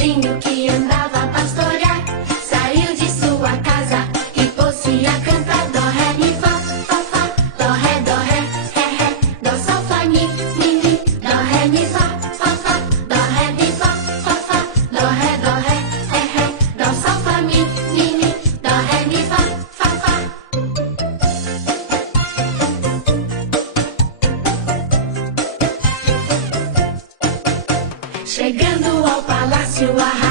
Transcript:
pastorzinho que andava a pastorear saiu de sua casa e pôs-se a cantar dó, ré, mi, fá, fá, dó, ré, ré, dó, sol, fá, mi, dó, ré, mi, fá, dó, ré, mi, fá, dó, ré, dó, sol, fá, mi, dó, ré, mi, fá, fá. Chegando ao palácio, a